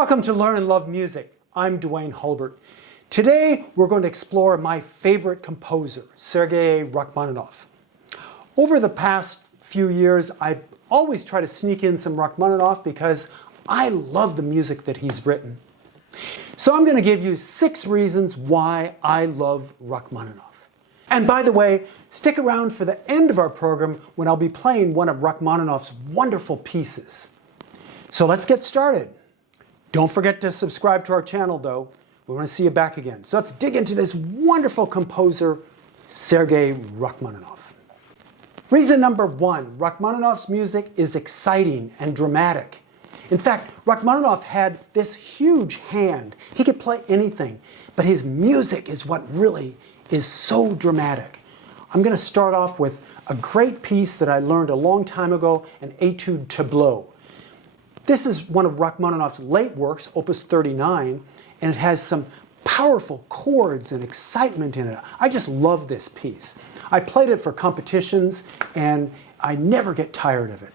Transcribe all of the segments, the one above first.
Welcome to Learn and Love Music. I'm Duane Hulbert. Today we're going to explore my favorite composer, Sergei Rachmaninoff. Over the past few years, I've always tried to sneak in some Rachmaninoff because I love the music that he's written. So I'm going to give you 6 reasons why I love Rachmaninoff. And by the way, stick around for the end of our program when I'll be playing one of Rachmaninoff's wonderful pieces. So let's get started. Don't forget to subscribe to our channel though. We want to see you back again. So let's dig into this wonderful composer, Sergei Rachmaninoff. Reason number 1, Rachmaninoff's music is exciting and dramatic. In fact, Rachmaninoff had this huge hand. He could play anything, but his music is what really is so dramatic. I'm going to start off with a great piece that I learned a long time ago, an Études-Tableaux. This is one of Rachmaninoff's late works, Op.39, and it has some powerful chords and excitement in it. I just love this piece. I played it for competitions, and I never get tired of it.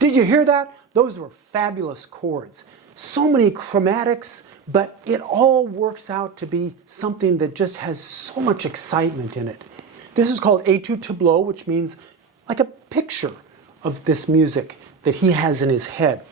Did you hear that? Those were fabulous chords. So many chromatics, but it all works out to be something that just has so much excitement in it. This is called Études-Tableaux, which means like a picture of this music that he has in his head.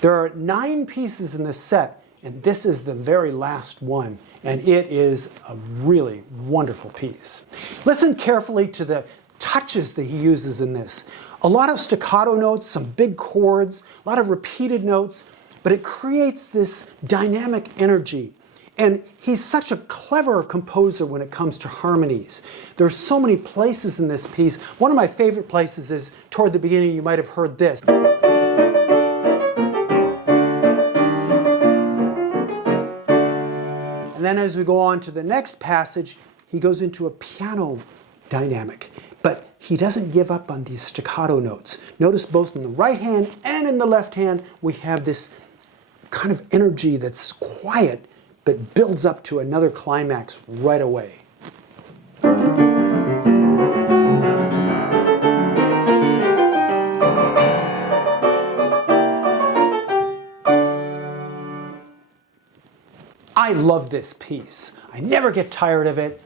There are 9 pieces in this set, and this is the very last one, and it is a really wonderful piece. Listen carefully to the touches that he uses in this. A lot of staccato notes, some big chords, a lot of repeated notes, but it creates this dynamic energy. And he's such a clever composer when it comes to harmonies. There's so many places in this piece. One of my favorite places is toward the beginning. You might have heard this. And then as we go on to the next passage, he goes into a piano dynamic. But he doesn't give up on these staccato notes. Notice both in the right hand and in the left hand, we have this kind of energy that's quiet, but builds up to another climax right away. I love this piece. I never get tired of it.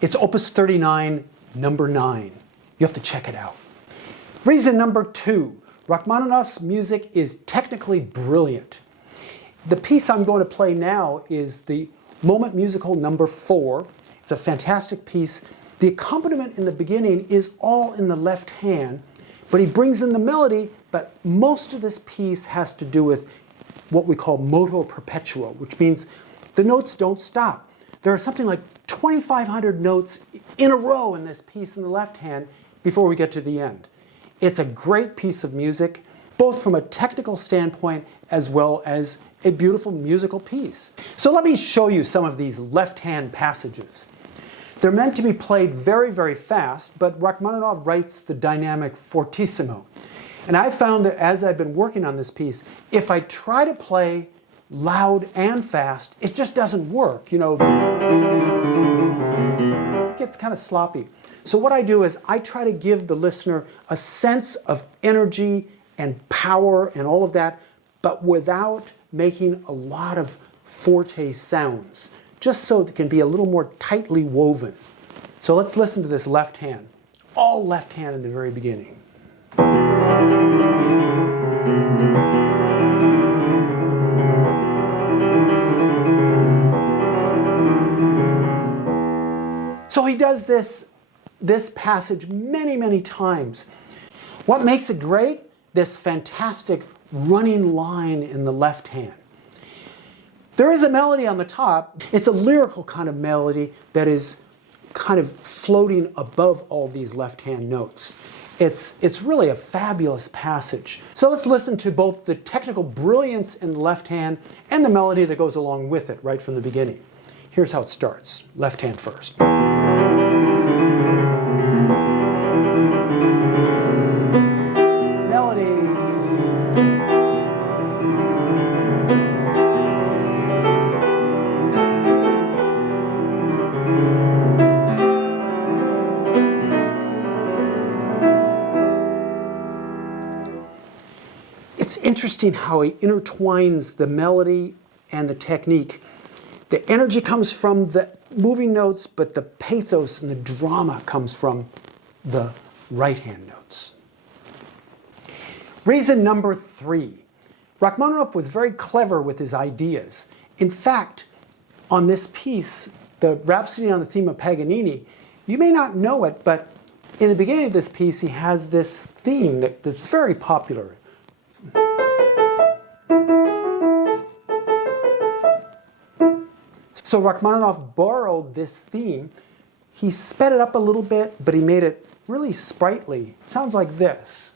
It's Opus 39, number 9. You have to check it out. Reason number 2, Rachmaninoff's music is technically brilliant. The piece I'm going to play now is the Moment Musical No. 4. It's a fantastic piece. The accompaniment in the beginning is all in the left hand, but he brings in the melody, but most of this piece has to do with what we call moto perpetuo, which means the notes don't stop. There are something like 2,500 notes in a row in this piece in the left hand before we get to the end. It's a great piece of music, both from a technical standpoint as well as a beautiful musical piece. So let me show you some of these left-hand passages. They're meant to be played very, very fast, but Rachmaninoff writes the dynamic fortissimo. And I found that as I've been working on this piece, if I try to play loud and fast, it just doesn't work. You know, it gets kind of sloppy. So what I do is I try to give the listener a sense of energy and power and all of that, but without making a lot of forte sounds, just so it can be a little more tightly woven. So let's listen to this left hand, all left hand in the very beginning. So he does this passage many, many times. What makes it great? This fantastic running line in the left hand. There is a melody on the top. It's a lyrical kind of melody that is kind of floating above all these left hand notes. It's really a fabulous passage. So let's listen to both the technical brilliance in the left hand and the melody that goes along with it right from the beginning. Here's how it starts. Left hand first. Melody. It's interesting how he intertwines the melody and the technique. The energy comes from the moving notes, but the pathos and the drama comes from the right-hand notes. Reason number 3. Rachmaninoff was very clever with his ideas. In fact, on this piece, the Rhapsody on the Theme of Paganini, you may not know it, but in the beginning of this piece, he has this theme that's very popular. So Rachmaninoff borrowed this theme. He sped it up a little bit, but he made it really sprightly. It sounds like this.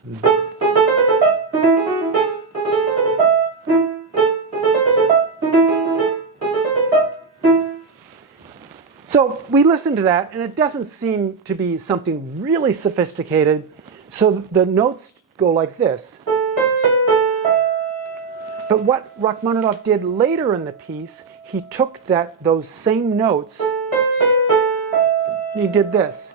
So we listen to that, and it doesn't seem to be something really sophisticated. So the notes go like this. But what Rachmaninoff did later in the piece, he took those same notes and he did this.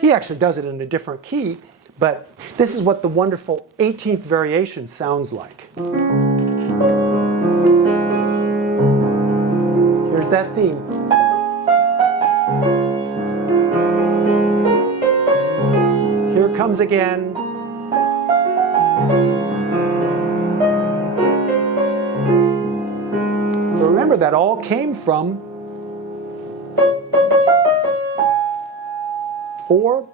He actually does it in a different key, but this is what the wonderful 18th variation sounds like. Here's that theme. Here comes again. But remember, that all came from or.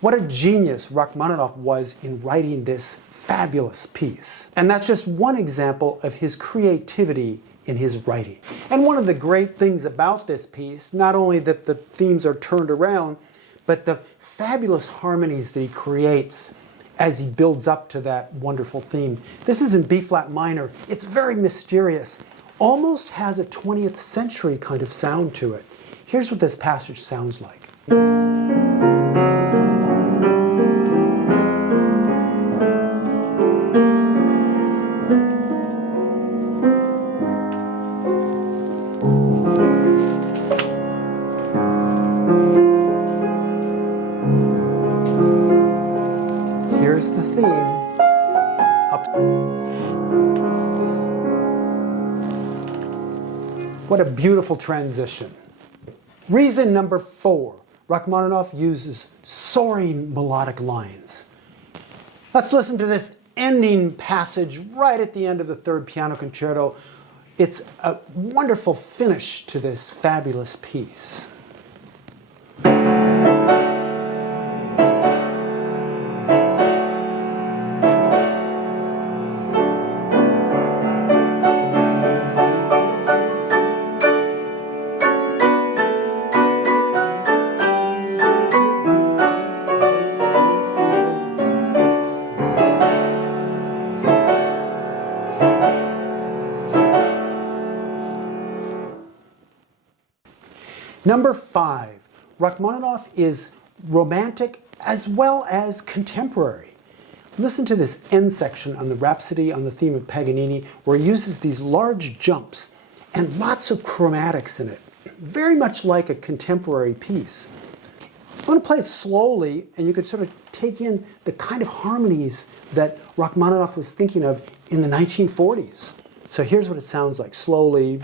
What a genius Rachmaninoff was in writing this fabulous piece. And that's just one example of his creativity in his writing. And one of the great things about this piece, not only that the themes are turned around, but the fabulous harmonies that he creates as he builds up to that wonderful theme. This is in B-flat minor. It's very mysterious. Almost has a 20th century kind of sound to it. Here's what this passage sounds like. Here's the theme. What a beautiful transition. Reason number 4. Rachmaninoff uses soaring melodic lines. Let's listen to this ending passage right at the end of the 3rd piano concerto. It's a wonderful finish to this fabulous piece. Number 5, Rachmaninoff is romantic as well as contemporary. Listen to this end section on the Rhapsody on the Theme of Paganini, where he uses these large jumps and lots of chromatics in it, very much like a contemporary piece. I'm going to play it slowly, and you can sort of take in the kind of harmonies that Rachmaninoff was thinking of in the 1940s. So here's what it sounds like, slowly.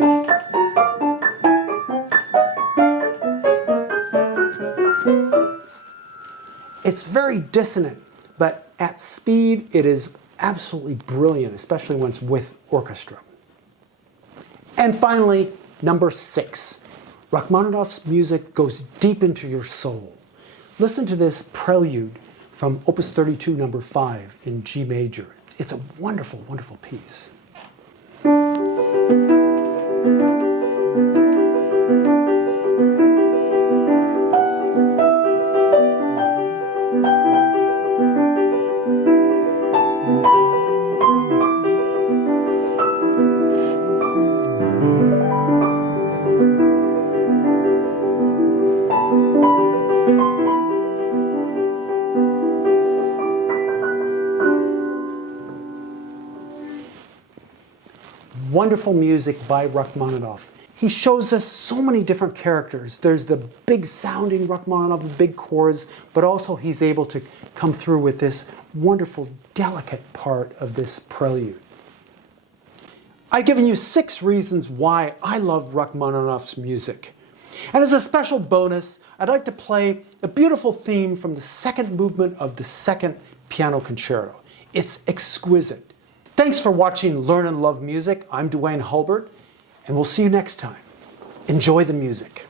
It's very dissonant, but at speed it is absolutely brilliant, especially when it's with orchestra. And finally, number 6. Rachmaninoff's music goes deep into your soul. Listen to this prelude from Op.32 No.5 in G major. It's a wonderful, wonderful piece. wonderful music by Rachmaninoff. He shows us so many different characters. There's the big sounding Rachmaninoff, the big chords, but also he's able to come through with this wonderful, delicate part of this prelude. I've given you 6 reasons why I love Rachmaninoff's music. And as a special bonus, I'd like to play a beautiful theme from the second movement of the second piano concerto. It's exquisite. Thanks for watching Learn and Love Music. I'm Duane Hulbert, and we'll see you next time. Enjoy the music.